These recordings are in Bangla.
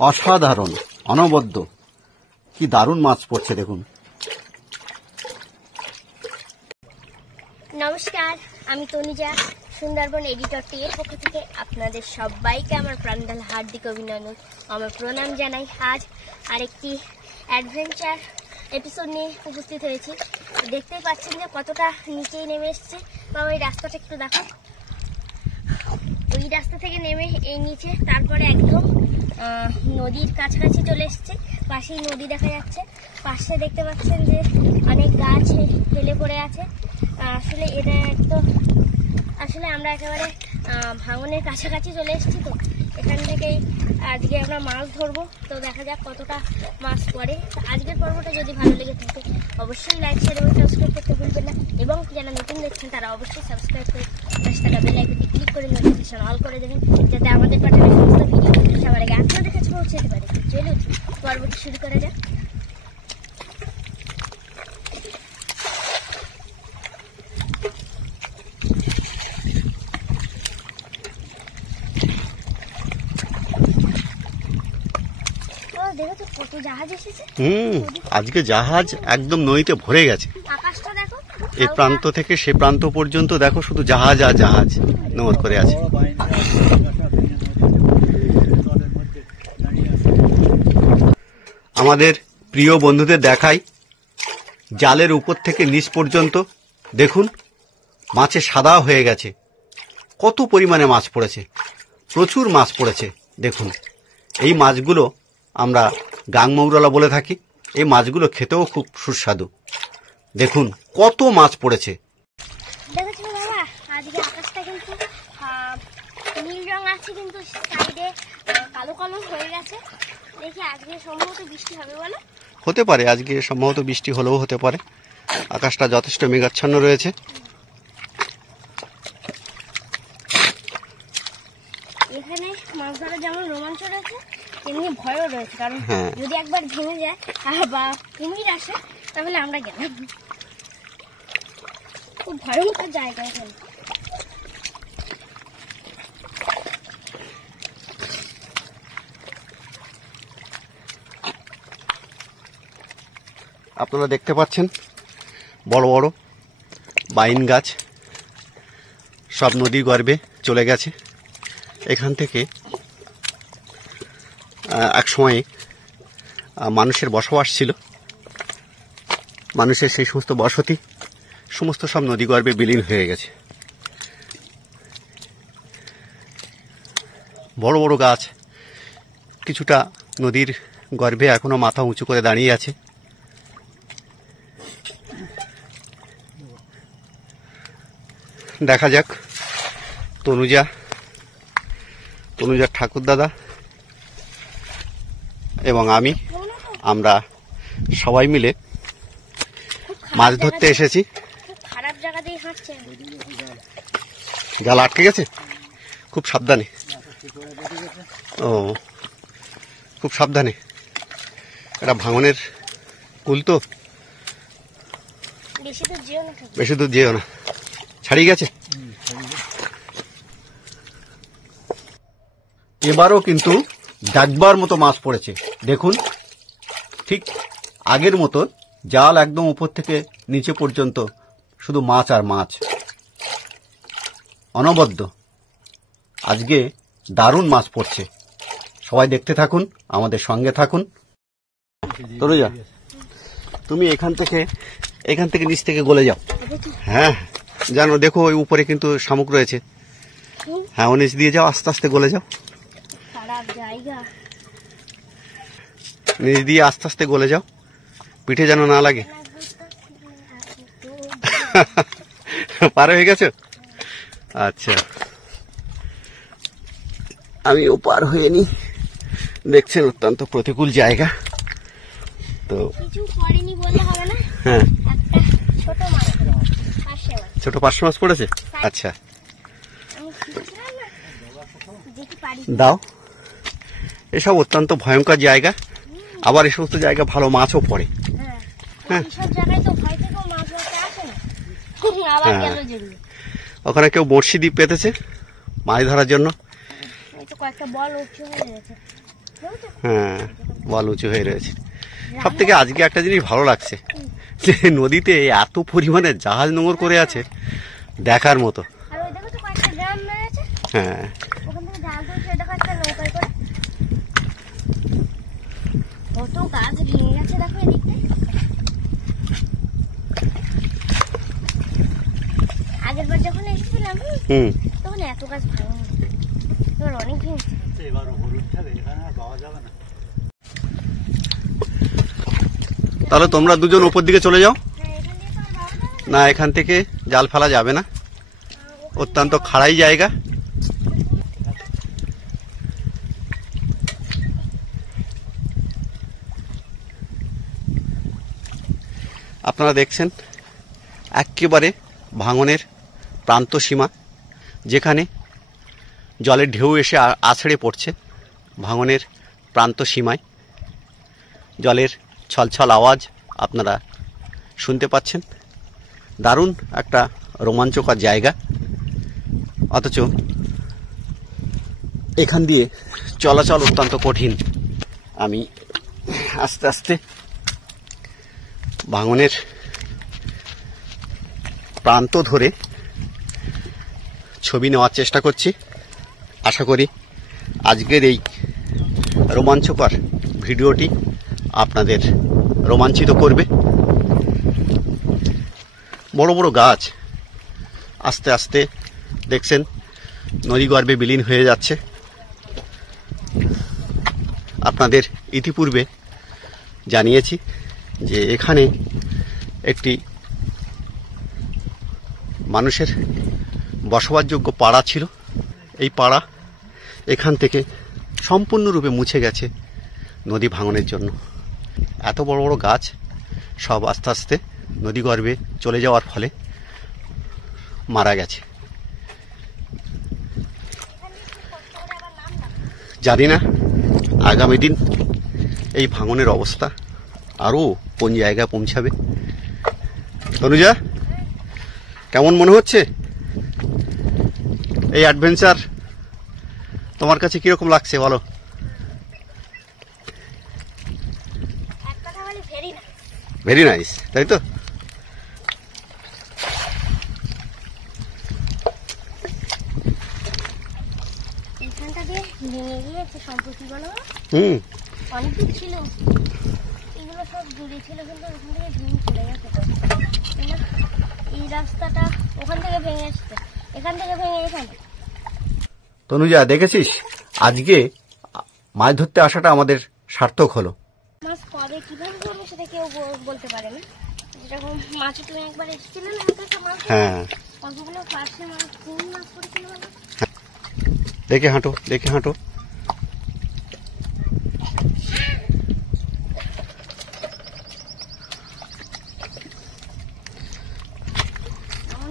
অসাধারণ, অনবদ্য, কি দারুণ মাছ পড়ছে দেখুন। নমস্কার, আমি তনুজা, সুন্দরবন এডিটর টির পক্ষ থেকে আপনাদের সবাইকে আমার প্রাণঢাল হার্দিক অভিনন্দন, আমার প্রণাম জানাই। আজ আরেকটি অ্যাডভেঞ্চার এপিসোড নিয়ে উপস্থিত হয়েছি। দেখতেই পাচ্ছেন যে কতটা নিচেই নেমে এসছে। বাবা, এই রাস্তাটা একটু দেখো। ওই রাস্তা থেকে নেমে এই নিচে, তারপরে একদম নদীর কাছাকাছি চলে এসছে। পাশেই নদী দেখা যাচ্ছে। পাশে দেখতে পাচ্ছেন যে অনেক গাছ ফেলে পড়ে আছে। আসলে এটা আসলে আমরা একেবারে ভাঙনের কাছাকাছি চলে এসেছি, তো এখান থেকেই আজকে আমরা মাছ ধরবো। তো দেখা যাক কতটা মাছ পড়ে। আজকের পর্বটা যদি ভালো লেগে থাকে অবশ্যই লাইক, শেয়ার এবং সাবস্ক্রাইব করতে ভুলবেন না, এবং যারা নতুন দেখছেন তারা অবশ্যই সাবস্ক্রাইব করে পাশে থাকা বেল আইকনটি ক্লিক করে নোটিফিকেশন অল করে দেবেন, যাতে আমাদের পাঠানো সমস্ত ভিডিও সবার আগে আপনাদের কাছে পৌঁছে যেতে পারে। চলুন পর্বটি শুরু করা যাক। আজকে জাহাজ একদম নদীতে ভরে গেছে। আকাশটা দেখো, এই প্রান্ত থেকে সে প্রান্ত পর্যন্ত দেখো শুধু জাহাজ আর জাহাজ নমত করে আছে। আমাদের প্রিয় বন্ধুদের দেখাই, জালের উপর থেকে নিচ পর্যন্ত দেখুন মাছে সাদা হয়ে গেছে। কত পরিমাণে মাছ পড়েছে, প্রচুর মাছ পড়েছে। দেখুন এই মাছগুলো আমরা গাংমৌরলা বলে থাকি। এই মাছগুলো খেতেও খুব সুস্বাদু। দেখুন কত মাছ পড়েছে। দেখেছো বাবা, আজকে আকাশটা কিন্তু নীল রং আছে, কিন্তু সাইডে কালো কালো হয়ে গেছে। দেখি আজকে সম্ভবত বৃষ্টি হবে বলে। হতে পারে, আজকে সম্ভবত বৃষ্টি হলেও হতে পারে। আকাশটা যথেষ্ট মেঘাচ্ছন্ন রয়েছে। এখানে মাছ ধরা যেমন রোমাঞ্চ রয়েছে, তেমনি ভয়ও রয়েছে। কারণ যদি একবার ভেঙে যায় বা কুমির আসে তাহলে আমরা গেলাম। খুব ভয়ঙ্কর জায়গা এখানে। আপনারা দেখতে পাচ্ছেন বড় বড় বাইন গাছ সব নদীর গর্ভে চলে গেছে। এখান থেকে এক সময়ে মানুষের বসবাস ছিল। মানুষের সেই সমস্ত বসতি সমস্ত সব নদী গর্ভে বিলীন হয়ে গেছে। বড় বড় গাছ কিছুটা নদীর গর্ভে এখনো মাথা উঁচু করে দাঁড়িয়ে আছে। দেখা যাক তনুজার ঠাকুরদাদা এবং আমরা সবাই মিলে মাছ ধরতে এসেছি। খারাপ জায়গাতেই হাঁটছে, জাল আটকে গেছে। খুব সাবধানে, খুব সাবধানে। এটা ভাঙনের কুল তো, বেশি দূর যেও না। ছাড়িয়ে গেছে। এবারও কিন্তু ডাকবার মতো মাছ পড়েছে। দেখুন ঠিক আগের মতো জাল একদম উপর থেকে নিচে পর্যন্ত শুধু মাছ আর মাছ, অনবদ্য। আজকে দারুণ মাছ পড়ছে। সবাই দেখতে থাকুন, আমাদের সঙ্গে থাকুন। তরুজা, তুমি এখান থেকে নিচ থেকে গলে যাও। হ্যাঁ জানো, দেখো ওই উপরে কিন্তু শামুক রয়েছে। হ্যাঁ, ও নিচ দিয়ে যাও, আস্তে আস্তে গলে যাও। নিচ দিয়ে আস্তে আস্তে গলে যাও, পিঠে যেন না লাগে। পার হয়ে গেছো? আচ্ছা, আমি ও পার হয়ে নি। দেখছেন অত্যন্ত প্রতিকূল জায়গা। তো হ্যাঁ, ছোট 500 মাছ পড়েছে। আচ্ছা দাও। এসব অত্যন্ত ভয়ঙ্কর জায়গা, আবার এই সমস্ত জায়গা ভালো মাছও পড়ে। হ্যাঁ, ওখানে কেউ বড়শি দিয়ে পেতেছে মাছ ধরার জন্য। হ্যাঁ, বল উঁচু হয়ে রয়েছে। সব থেকে আজকে একটা জিনিস ভালো লাগছে, যে নদীতে এত পরিমাণে জাহাজ নোঙর করে আছে, দেখার মতো। হ্যাঁ, কত গাছ ভেঙে গেছে দেখো এদিকে। আগের বার যখন এসেছিলাম তখন এত গাছ ভাঙেনি, এবার অনেক ভেঙেছে। তাহলে তোমরা দুজন উপর দিকে চলে যাও। না, এখান থেকে জাল ফেলা যাবে না, অত্যন্ত খাড়াই জায়গা। আপনারা দেখছেন একেবারে ভাঙনের প্রান্ত সীমা, যেখানে জলের ঢেউ এসে আছড়ে পড়ছে ভাঙনের প্রান্ত সীমায়। জলের ছলছল আওয়াজ আপনারা শুনতে পাচ্ছেন। দারুণ একটা রোমাঞ্চকর জায়গা, অথচ এখান দিয়ে চলাচল অত্যন্ত কঠিন। আমি আস্তে আস্তে ভাঙনের প্রান্ত ধরে ছবি নেওয়ার চেষ্টা করছি। আশা করি আজকের এই রোমাঞ্চকর ভিডিওটি আপনাদের রোমাঞ্চিত করবে। বড় বড় গাছ আস্তে আস্তে দেখছেন নদীগর্ভে বিলীন হয়ে যাচ্ছে। আপনাদের ইতিপূর্বে জানিয়েছি যে এখানে একটি মানুষের বসবাসযোগ্য পাড়া ছিল। এই পাড়া এখান থেকে সম্পূর্ণরূপে মুছে গেছে নদী ভাঙনের জন্য। এত বড় বড় গাছ সব আস্তে আস্তে নদীগর্ভে চলে যাওয়ার ফলে মারা গেছে। জানি না আগামী দিন এই ভাঙনের অবস্থা আরও কোন জায়গায় পৌঁছাবে। তনুজা, কেমন মনে হচ্ছে এই অ্যাডভেঞ্চার? তোমার কাছে কিরকম লাগছে বলো? ভেরি নাইস, তাই তো? এখানটা দিয়ে ভেঙে গিয়েছে সম্প্রতি, বলো? অনেকদিন ছিল, এগুলো সব জুড়ে ছিল, কিন্তু ওখান থেকে ভেঙে চলে গেছে। এই রাস্তাটা ওখান থেকে ভেঙে এসছে, এখান থেকে ভেঙে এখানে। তনুজা, দেখেছিস আজকে মাছ ধরতে আসাটা আমাদের সার্থক হলো। মাছ কবে কিভাবে ধরবে সেটা কেউ বলতে পারে না। যেরকম মাছ তুমি একবার এসেছিলে না, হ্যাঁ, কতগুলো পাশে মাছ, কোন মাছ পড়েছিল? দেখে হাঁটো, দেখে হাঁটো।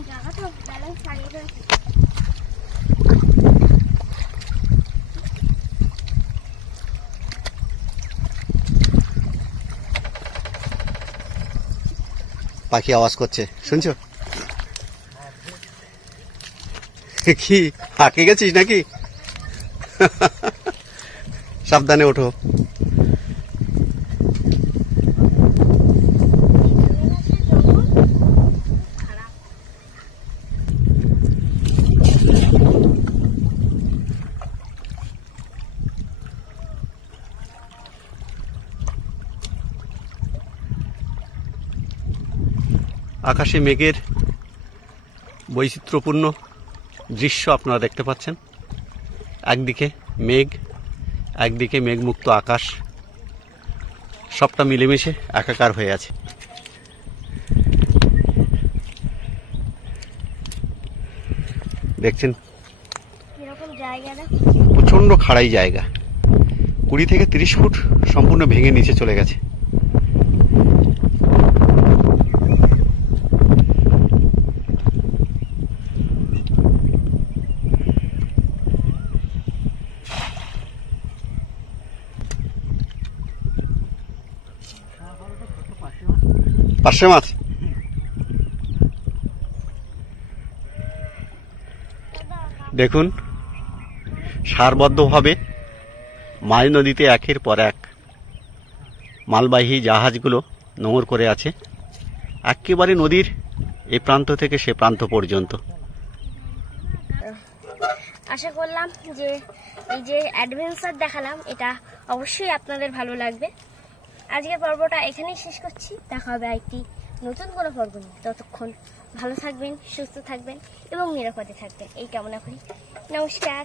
জায়গা তো ব্যালেন্স হারিয়ে ফেলছে। পাখি আওয়াজ করছে, শুনছো? কি হাঁকে গেছিস নাকি? সাবধানে ওঠো। আকাশে মেঘের বৈচিত্র্যপূর্ণ দৃশ্য আপনারা দেখতে পাচ্ছেন। একদিকে মেঘ, একদিকে মেঘমুক্ত আকাশ, সবটা মিলেমিশে একাকার হয়ে আছে। দেখছেন প্রচন্ড খাড়াই জায়গা, 20 থেকে 30 ফুট সম্পূর্ণ ভেঙে নিচে চলে গেছে। পার্শে মাছ দেখুন সারবদ্ধভাবে মাঝ নদীতে একের পর এক মালবাহী জাহাজগুলো নোঙর করে আছে, একেবারে নদীর এই প্রান্ত থেকে সে প্রান্ত পর্যন্ত। আশা করলাম যে এই যে অ্যাডভেঞ্চার দেখালাম এটা অবশ্যই আপনাদের ভালো লাগবে। আজকের পর্বটা এখানেই শেষ করছি, দেখা হবে একটি নতুন কোনো পর্ব নিয়ে। ততক্ষণ ভালো থাকবেন, সুস্থ থাকবেন এবং নিরাপদে থাকবেন এই কামনা করি। নমস্কার।